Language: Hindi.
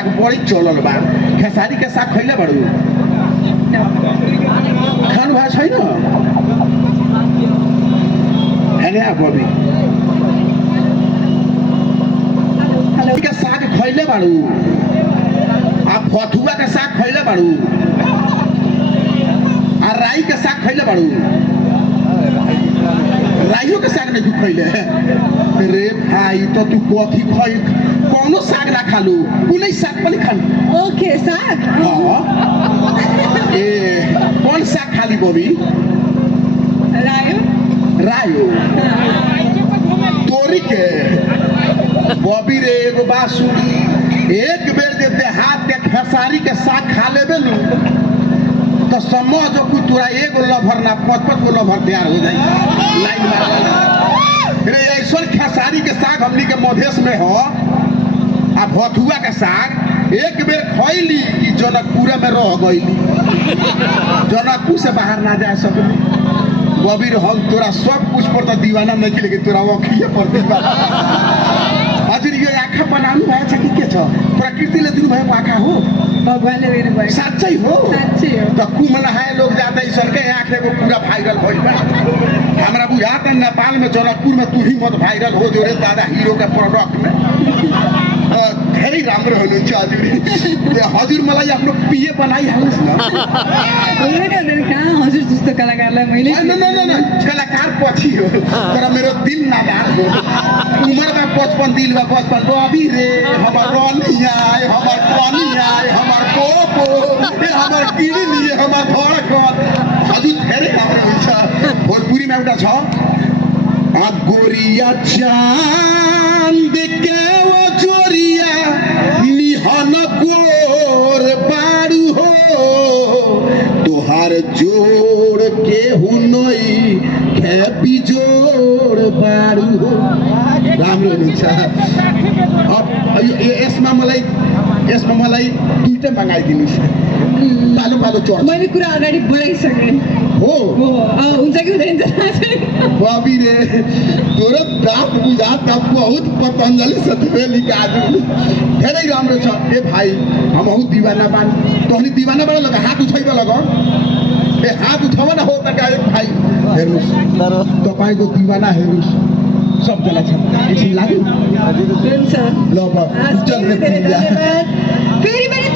साग बड़ी चलल बा खेसारी के साग खइले बड़ू खान भाई छैन हैने आ बबी के साग खइले बड़ू आ फथुआ के साग खइले बड़ू आ राई के साग खइले बड़ू राइयो के साग नहीं खइले रे भाई तो तू कथी खइ कोनो साग ना खालू कुनै साग पनि खालू ओके साग ए कौन साग खाली बबी रायो रायो तोरी के बबी रे एगो बात सुन एक बेर जे देहात के खेसारी के साग खा लेबे नु तो समझ जो कोई तोरा एगो लभर ना 5-5 गो लभर तैयार हो जाई लाइन मार रे ऐसा खेसारी के साग हमनी के मधेश में हो आ भथुआ के साग एक बेर खइली कि जनकपुर में रह गईली जनकपुर से बाहर ना जा सकली बबी हम तोरा सब कुछ पर तो दीवाना नहीं कि लेकिन तोरा अखिए पर दीवाना हजुर यो आँखा बनाउनु भएको छ कि के छ प्रकृतिले दिनु भएको आँखा हो भगवानले दिनु भयो साँच्चै हो साँच्चै हो त कुमलहाय लोग जाते सरके आँखेको पूरा भाइरल भइल बा हमरा बुझात नेपाल में जनकपुर में तू ही मत भाइरल हो जो रे दादा हीरो के प्रोडक्ट में धेरै राम्रो हुनुहुन्छ हजुर हजुर मलाई आफ्नो पिए बनाइहाल्नुहोस् न कहाँ हजुर जस्तो कलाकारलाई मैले न कलाकार पछि हो तर मेरो दिल नादार हो उमरमा 55 दिल में 55 बबी रे हमर रनिया हमर पानिया हमर पोपो हमर किनी लिए हमर धड़कन हजुर धेरै राम्रो हुन्छ भोजपुरी में एउटा छ आ गोरिया चांद के वो जोरिया निहन गोर बारू हो तोहार जोड़ के हुनई खेपी जोड़ बारू हो राम्रो हुन्छ अब यसमा मलाई दुईटा मगाइदिनुहोस् पालो पालो चढ्छ मैले कुरा अगाडि बोलाइसकेँ हो हुन्छ कि हुँदैन बबी रे तोरो दाँत बुझात बहुत पतंजलि सतवेली का आदमी धेरै राम्रो छ ए भाइ हमहु दीवाना बान तहनी दीवाना बन लगा हात उठाइबा लगा ए हात उठाव न हो त का भाइ हेर्नुस् तपाईको दीवाना हेर्नुस् सब जना छ एकछिन लाग्यो हुन्छ ल अब चल रे पूजा फेरि पनि